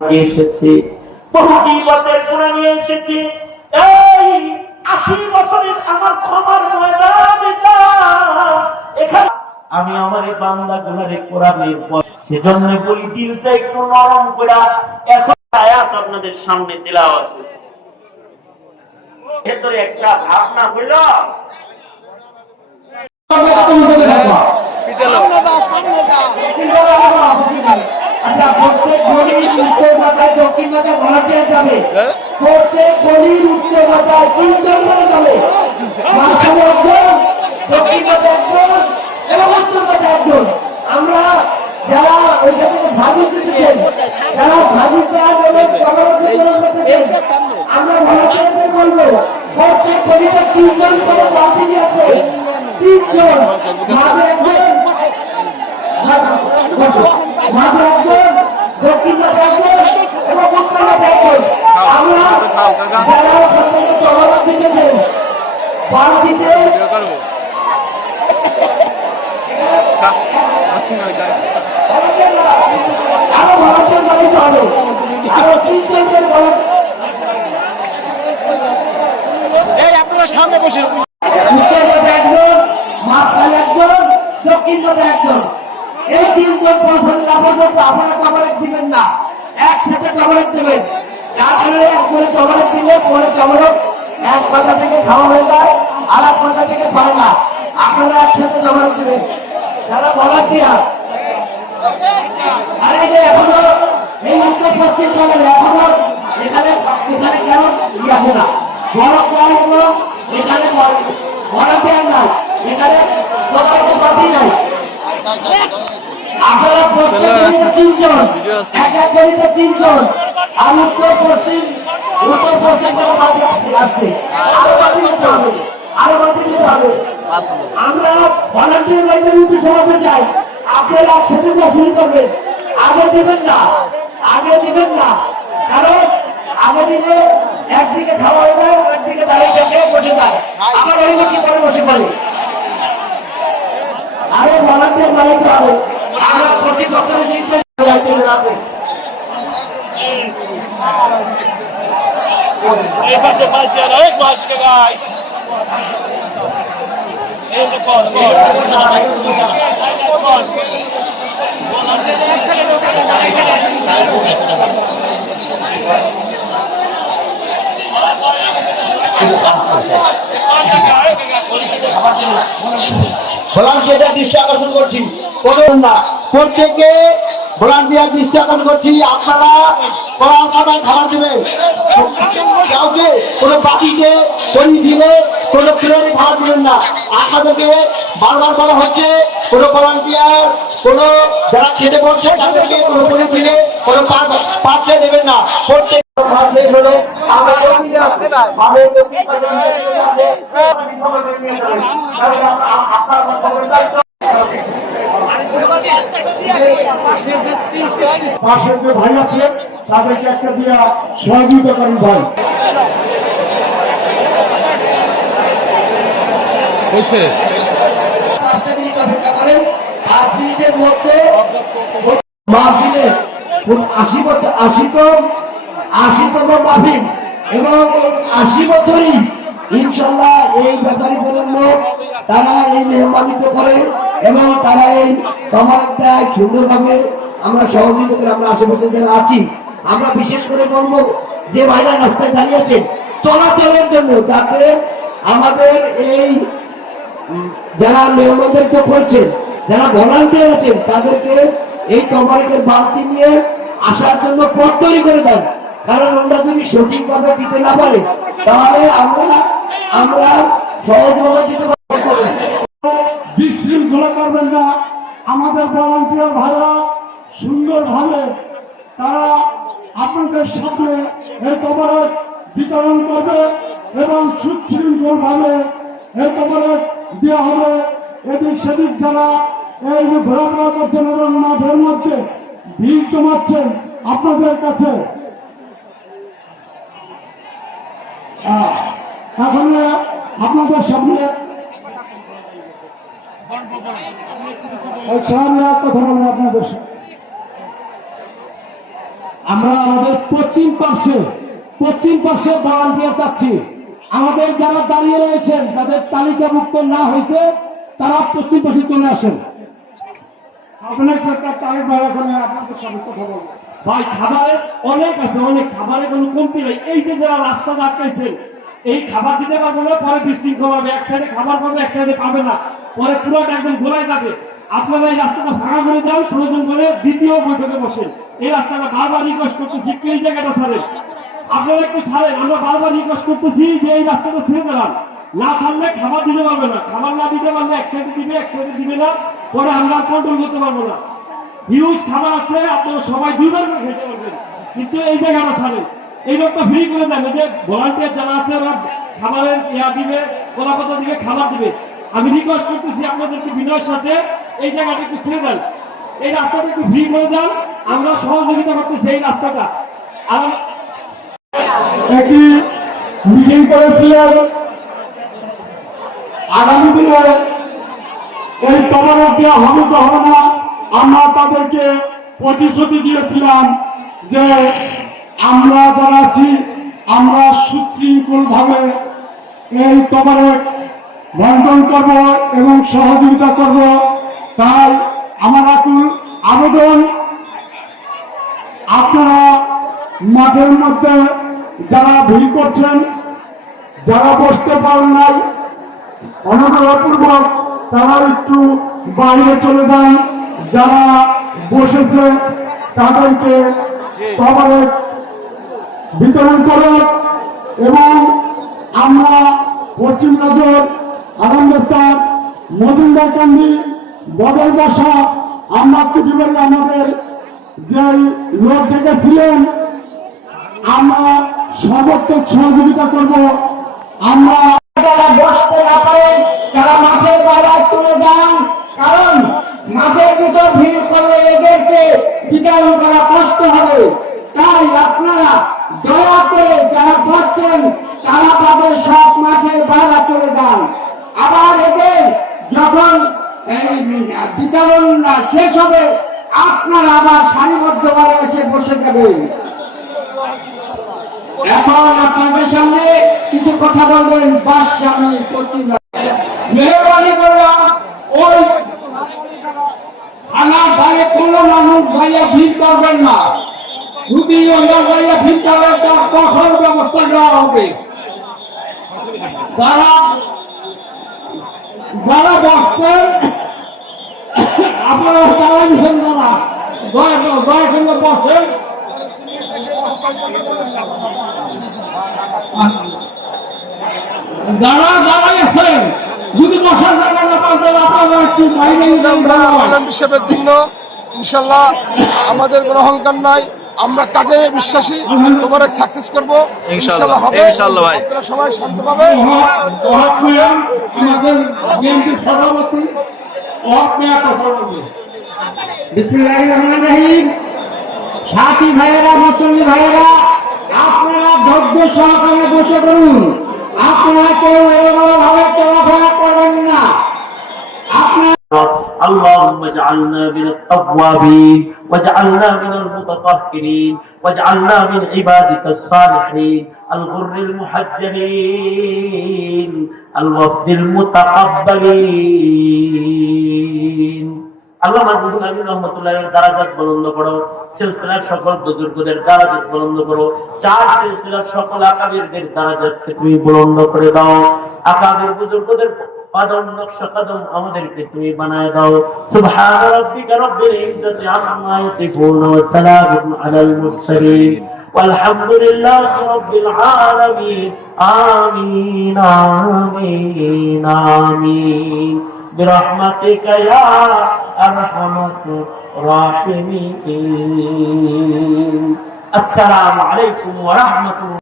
এসেছে। বহু গুণা নিয়ে এসেছে। এই আশি বছরের আমার ক্ষমার ময়দান এটা এখানে আমি আমার এই বান্দা গুলারে কোরআনের পর সেজন্য বলি দিলটা একটু নরম করে এখন আয়াত আপনাদের সামনে দিলাও আছে ভেতরে একটা ভাবনা হইল। আচ্ছা প্রত্যেক গলির উত্তর মাথায় দক্ষিণ মাথায় ভলান্টিয়ার যাবে। প্রত্যেক গলির উত্তর মাথায় তিনজন করে যাবে। মাঝখানে একজন দক্ষিণ মাথায় একজন এবং উত্তর মাথায় একজন। আমরা যারা ওইখান থেকে এবং আমরা ভলান্টিয়ারদের বলব প্রত্যেক গলিতে তিনজন করে বালতি নিয়ে আসবে। তিনজন। মাঝে একজন মাঝে একজন দক্ষিণ মাঠে এবং উত্তর মাঠে আমরা যারা ওখান থেকে চলাবার দিকেছেন বালতিতে আরও ভলান্টিয়ার বাড়িতে হবে আরও তিনজন এই আপনারা সামনে বসে উত্তর পথে একজন মাঝখানে একজন দক্ষিণ পথে একজন। এই তিনজন পর্যন্ত আপনারা কভারেজ দিবেন না। একসাথে কভারেজ দেবেন। যার কারণে একজনে কভারেজ দিলে পরে কভারেজ এক কথা থেকে খাওয়া হয়ে যায়, আর এক কথা থেকে পায় না। আপনারা একসাথে কভারেজ দেবেন। যারা ভলান্টিয়ার আরে এই যে এখনও এই উত্তর এখনও এখানে কেন ইয়ে না? বড় প্রায় হলো এখানে ভলান্টিয়ার নাই। এখানে সবাইকে বাতি নাই। আপনারা প্রত্যেক গলিতে তিনজন এক এক গলিতে তিনজন আর উত্তর পশ্চিম উত্তর পশ্চিম করে আসছে আসছে আরও বাতি দিতে হবে। আরও বাতি দিতে হবে। আমরা ভলান্টিয়ার লাইনের উদ্দেশ্য সমাজে চাই আপনারা একসাথে বসুল করবেন। আগে দিবেন না। আগে দিবেন না। কারণ আগে দিলে একদিকে খাওয়া একদিকে দাঁড়িয়ে থেকে বসে যায়। আমার ওই কি করে বসে পড়ে। আরও ভলান্টিয়ার বানাইতে হবে। আমরা প্রতিপক্ষের নির্দেশ চলে এই পাশে পাশে এক মাস টাকায় এই তো দৃষ্টি আকর্ষণ করছি। করুন না। প্রত্যেকে ভলান্টিয়ার আকর্ষণ করছি। আপনারা কড়া কাদায় খাবার দেবেন। কাউকে কোনো বাকিতে করি দিলে, কোনো প্লেয়ারে খাবার দিবেন না। আপনাদেরকে বারবার বলা হচ্ছে, কোনো ভলান্টিয়ার কোনো যারা খেতে বলছে তাদেরকে কোনো করে দিলে, কোনো পাত্রে দেবেন না। প্রত্যেক শেষ পাশের যে ভাই আছে তাদেরকে একটা দিয়া সহযোগিতা করেন ভাই। পাঁচটা মিনিট অপেক্ষা করেন। পাঁচ মিনিটের মধ্যে মাহফিলের আশি বছর আশিতম আশিতম মাহফিল এবং এই আশি বছরই ইনশাল্লাহ এই ব্যাপারী লোক তারা এই মেহমানিত করে এবং তারা এই দেয় সুন্দরভাবে আমরা সহযোগিতা করে আমরা আশেপাশে যারা আছি, আমরা বিশেষ করে বলব যে ভাইরা রাস্তায় দাঁড়িয়েছেন চলাচলের জন্য যাতে আমাদের এই যারা মেহমানদেরকে করছেন, যারা ভলান্টিয়ার আছেন, তাদেরকে এই কমারিকের বালতি নিয়ে আসার জন্য পথ তৈরি করে দেন কারণ আমরা যদি সঠিকভাবে দিতে না পারে, তাহলে আমরা আমরা সহজভাবে দিতে পারব। বিশৃঙ্খলা করবেন না। আমাদের ভলান্টিয়ার ভাইরা সুন্দরভাবে তারা আপনাদের সামনে এই কবরত বিতরণ করবে এবং সুশৃঙ্খল ভাবে এই কবরত দেওয়া হবে। এদিক সেদিক যারা এই যে ঘোরাফেরা করছেন এবং মাঠের মধ্যে ভিড় জমাচ্ছেন আপনাদের কাছে। এখন আপনাদের সামনে সামনে কথা বলব আপনাদের আমরা আমাদের পশ্চিম পার্শ্বে পশ্চিম পার্শ্বে ভলান্টিয়ার চাচ্ছি আমাদের যারা দাঁড়িয়ে রয়েছেন যাদের তালিকাভুক্ত না হয়েছে তারা পশ্চিম পাশে চলে আসেন। ভাই খাবারের অনেক আছে অনেক খাবারের কোনো কমতি নেই। এই যে যারা রাস্তা আটকাইছেন এই খাবার দিতে পারব না পরে বিশৃঙ্খল হবে এক সাইডে খাবার পাবে এক সাইডে পাবে না। পরে পুরোটা একদম গোলায় যাবে। আপনারা এই রাস্তাটা ভাঙা করে দেন প্রয়োজন করে দ্বিতীয় বৈঠকে বসেন এই রাস্তাটা বারবার রিকোয়েস্ট করতেছি এই জায়গাটা ছাড়েন। আপনারা একটু ছাড়েন, আমরা বারবার রিকোয়েস্ট করতেছি যে এই রাস্তাটা ছেড়ে দেন না ছাড়লে খাবার দিতে পারবে না। খাবার না দিতে পারলে এক সাইডে দিবে, এক সাইডে দিবে না। পরে আমরা কন্ট্রোল করতে পারব না। হিউজ খাবার আছে, আপনারা সবাই দুইবার করে খেতে পারবেন। কিন্তু এই জায়গাটা ছাড়েন। এই লোকটা ফ্রি করে দেন যে ভলান্টিয়ার যারা আছে ওরা খাবারের ইয়া দিবে কলা পাতা দিবে খাবার দিবে। আমি রিকোয়েস্ট করতেছি আপনাদেরকে বিনয়ের সাথে। এই জায়গাটা একটু ছেড়ে দেন। এই রাস্তাটা একটু ফ্রি করে দেন। আমরা সহযোগিতা করতেছি এই রাস্তাটা। আর একটি মিটিং করেছিলেন আগামী দিনে এই তদারক দেওয়া হবে তো হবে না। আমরা তাদেরকে প্রতিশ্রুতি দিয়েছিলাম যে আমরা যারা আছি, আমরা সুশৃঙ্খল ভাবে এই তদারক বন্টন করব এবং সহযোগিতা করব। তাই আমার আকুল আবেদন, আপনারা মাঠের মধ্যে যারা ভিড় করছেন, যারা বসতে পারেন নাই, অনুগ্রহপূর্বক তারা একটু বাইরে চলে যান। যারা বসেছে, তাদেরকে খাবারের বিতরণ করুন এবং আমরা পশ্চিম আনন্দস্থান মজুমদার কান্দি, বদল বাসা, আমরা কুটিবেন আমাদের যে লোক ডেকেছিলেন, আমরা সর্বোত্তক সহযোগিতা করব। আমরা যারা বসতে না পারেন, তারা মাঠের বাইরে তুলে যান কারণ মাঠের ভিতর ভিড় করলে এদেরকে বিতরণ করা কষ্ট হবে। তাই আপনারা দয়া করে যারা বসছেন তারা তাদের সব মাঠের বাইরে চলে যান আবার এদের যখন এই বিতরণ শেষ হবে, আপনারা আবার সারিবদ্ধভাবে এসে বসে যাবেন। এখন আপনাদের সামনে কিছু কথা বলবেন, বাস স্বামী মেহরবানি করে ওই থানার ধারে কোনো মানুষ ভাইয়া ভিড় করবেন না। যদি ভাইয়া ভিড় করে তার কঠোর ব্যবস্থা নেওয়া হবে। যারা যারা বসছেন আপনারা তারা দিচ্ছেন যারা দয়া বসেন। যারা যারা গেছেন যদি বসার জায়গা না পান তাহলে আপনারা একটু বাইরে আমরা আলম জন্য ইনশাল্লাহ আমাদের কোনো অহংকার নাই। আমরা কাজে বিশ্বাসী তোমার সাকসেস করব। ইনশাল্লাহ হবে। ইনশাল্লাহ ভাই। সবাই রহমানির রহিম সাথী ভাইয়েরা মুসল্লি ভাইয়েরা আপনারা ধৈর্য সহকারে বসে পড়ুন আপনারা কেউ এরকম ভাবে চলাফেরা করবেন না। اللهم اجعلنا من التوابين واجعلنا من المتطهرين واجعلنا من عبادك الصالحين الغر المحجلين الوفد المتقبلين. আল্লাহ মাহমুদুল আমিন রহমতুল্লাহের দারাজাত বুলন্দ করো সিলসিলার সকল বুজুর্গদের দারাজাত বুলন্দ করো চার সিলসিলার সকল আকাবিরদের দারাজাতকে তুমি বুলন্দ করে দাও আকাবির বুজুর্গদের কদম নকশা কদম আমাদেরকে তুমি বানায় দাও সুবহান রাব্বিকা রাব্বিল ইজ্জাতি আম্মা ইয়াসিফুন ওয়া সালামুন আলাল মুরসালিন والحمد لله رب العالمين آمين آمين آمين برحمتك يا أرحم الراحمين. السلام عليكم ورحمة الله.